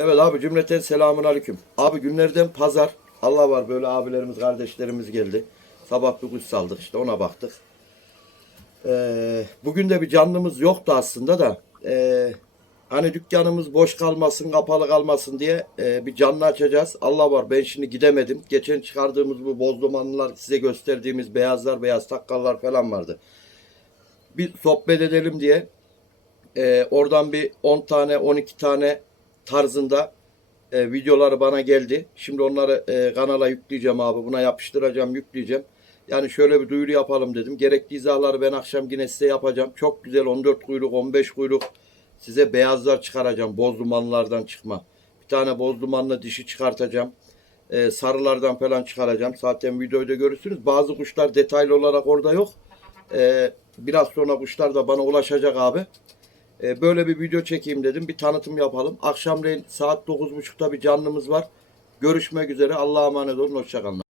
Evet abi cümleten selamun aleyküm. Abi günlerden pazar. Allah var böyle abilerimiz kardeşlerimiz geldi. Sabah bir kuş saldık işte ona baktık. Ee, bugün de bir canlımız yoktu aslında da. ee, hani dükkanımız boş kalmasın kapalı kalmasın diye ee, bir canlı açacağız. Allah var ben şimdi gidemedim. Geçen çıkardığımız bu boz dumanlılar size gösterdiğimiz beyazlar beyaz takkallar falan vardı. Bir sohbet edelim diye ee, oradan bir 10 tane 12 tane tarzında e, videoları bana geldi. Şimdi onları e, kanala yükleyeceğim abi. Buna yapıştıracağım, yükleyeceğim. Yani şöyle bir duyuru yapalım dedim. Gerekli izahları ben akşam yine size yapacağım. Çok güzel 14 kuyruk, 15 kuyruk size beyazlar çıkaracağım. Boz dumanlardan çıkma. Bir tane boz dumanlı dişi çıkartacağım. E, sarılardan falan çıkaracağım. Zaten videoda görürsünüz. Bazı kuşlar detaylı olarak orada yok. E, biraz sonra kuşlar da bana ulaşacak abi. E, böyle bir video çekeyim dedim. Bir tanıtım yapalım. Akşamleyin saat 9.30'da bir canlımız var. Görüşmek üzere. Allah'a emanet olun. Hoşçakalın.